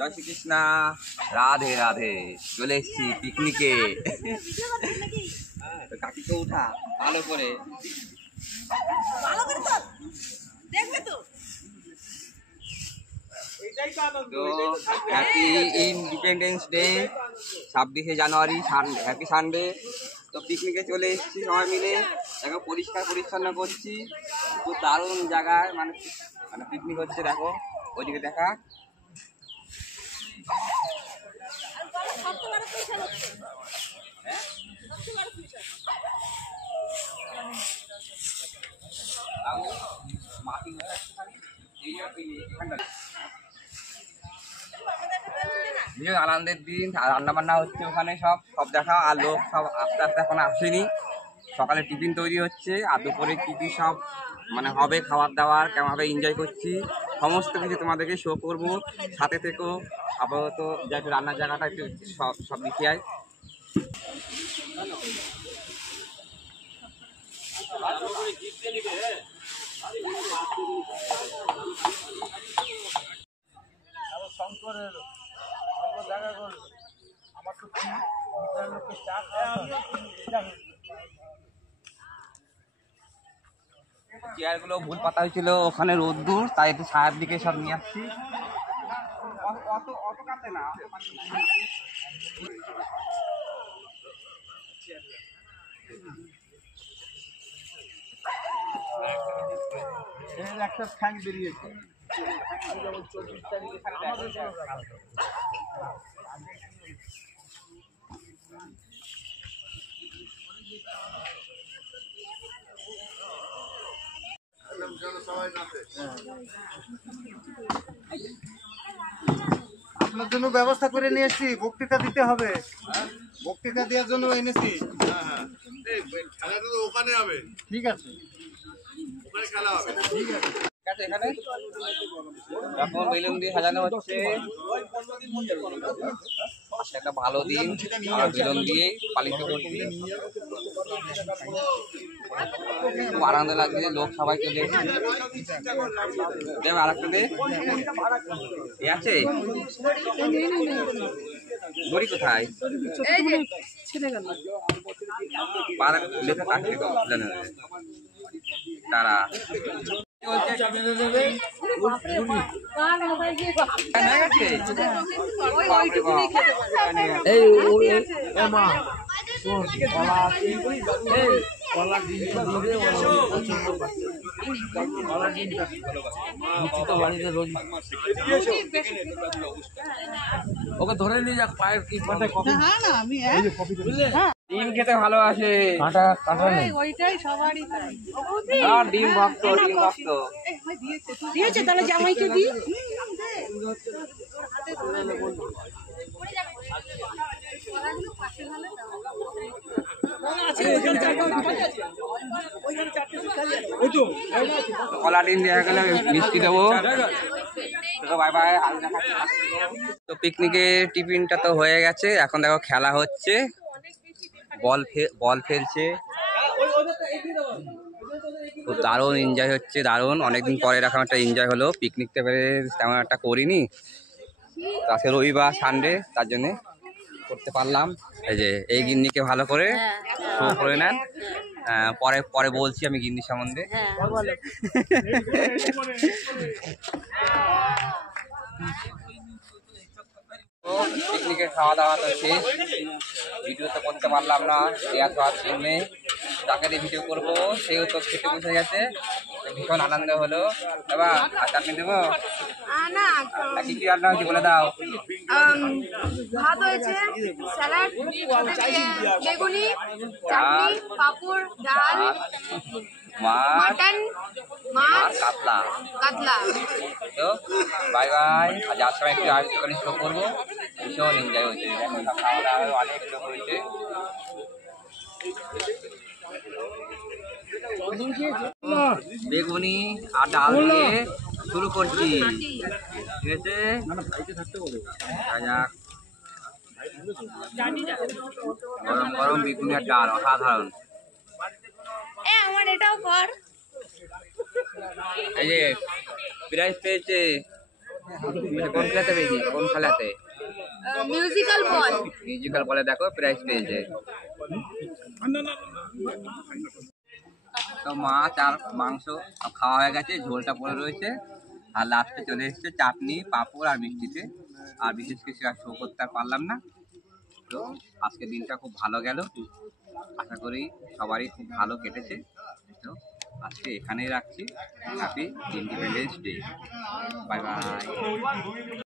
জয় শ্রীকৃষ্ণ, রাধে রাধে। চলে এসছি পিকনিকে। কাকিকে উঠা ভালো করে তো হ্যাপি ইন্ডিপেন্ডেন্স ডে, 26শে জানুয়ারি, হ্যাপি সানডে। তো পিকনিকে চলে এসেছি সবাই মিলে, দেখো পরিষ্কার পরিচ্ছন্ন করছি। খুব দারুণ জায়গায় মানে পিকনিক হচ্ছে। দেখো ওইদিকে দেখা, আনন্দের দিন, রান্না বান্না হচ্ছে ওখানে, সব দেখা। আর লোক সব আস্তে আস্তে এখন আসেনি। সকালে টিফিন তৈরি হচ্ছে, আর দুপুরে কি কি সব মানে হবে, খাবার দাবার কেমনভাবে এনজয় করছি সমস্ত কিছু তোমাদেরকে শো করবো। সাথে থেকেও আপাতত যা একটু রান্নার জায়গাটা একটু সব দেখে আয়। চেয়ারগুলো ভুল পাতা হয়েছিল, ওখানে রোদ্দুর, তাই একটু ছায়ার দিকে সব নিয়ে আসছি। অত কাটে না, একটা ফ্যান বেরিয়েছে। আপনার জন্য ব্যবস্থা করে নিয়ে এসেছি, বক্তৃতা দিতে হবে। বক্তৃতা দেওয়ার জন্য এনেছি। খেলাটা তো ওখানে হবে। ঠিক আছে, ওখানে খেলা হবে। ঠিক আছে। এখানে এখন বেলুন দিয়ে সাজানো হচ্ছে। একটা ভালো দিন, আর বেলুন দিয়ে পালিত করছি। খুব আনন্দ লাগছে, লোক সবাই চলে এসেছে। দেব আরেকটা দে, এ আছে গড়ি কোথায়? লেখা কাটছে তারা ওকে ধরে নিয়ে যাক পায়ের কি ডিম খেতে ভালোবাসে। ডিম ভক্ত, ডিম ভক্ত। দিয়েছে তাহলে জামাইকে দি। কলা ডিম দেওয়া গেলে মিষ্টি দেবো। Bye bye. তো পিকনিকের টিফিনটা তো হয়ে গেছে, এখন দেখো খেলা হচ্ছে, বল ফেলছে। খুব দারুণ এনজয় হচ্ছে, দারুণ। অনেকদিন পরে এরকম একটা এনজয় হলো। পিকনিকটা তেমন একটা করিনি, আজকে রবিবার সানডে, তার জন্যে করতে পারলাম। এই যে এই গিন্নিকে ভালো করে শো করে নেন। পরে বলছি আমি গিন্নি সম্বন্ধে। পিকনিকের খাওয়া দাওয়া তো শেষ, ভিডিও তো করতে পারলাম না দেওয়া হওয়ার জন্যে। তাকে দিয়ে ভিডিও করবো, সেও তো খেতে বসে গেছে। ভীষণ আনন্দ হলো। এবার চাটনি দেবো, কি কি রান্না হয়েছে বলে দাও। ভাত হয়েছে, স্যালাড, বেগুনি, চাটনি, পাপড়, ডাল, মাটন, মাছ, কাতলা। তো বাই বাই। আর যার সময় একটু আগে করে শো করবো, ভীষণ এনজয় হয়েছে। খাওয়া দাওয়া অনেক লোক হয়েছে। বেগুনি আর ডাল দিয়ে শুরু করছি, ঠিক আছে? গরম গরম বেগুনি আর ডাল অসাধারণ। আমার এটাও কর। এই যে প্রাইজ পেয়েছে কোন খেলাতে পেয়েছি? কোন খেলাতে? মিউজিক্যাল বল। মিউজিক্যাল বলে দেখো প্রাইজ পেয়েছে। তো মাছ আর মাংস সব খাওয়া হয়ে গেছে, ঝোলটা পড়ে রয়েছে, আর লাস্টে চলে এসেছে চাটনি, পাঁপড় আর মিষ্টিতে। আর বিশেষ কিছু আর শো করতে আর পারলাম না। তো আজকের দিনটা খুব ভালো গেল, আশা করি সবারই খুব ভালো কেটেছে। তো আজকে এখানেই রাখছি। Happy independence day. Bye bye.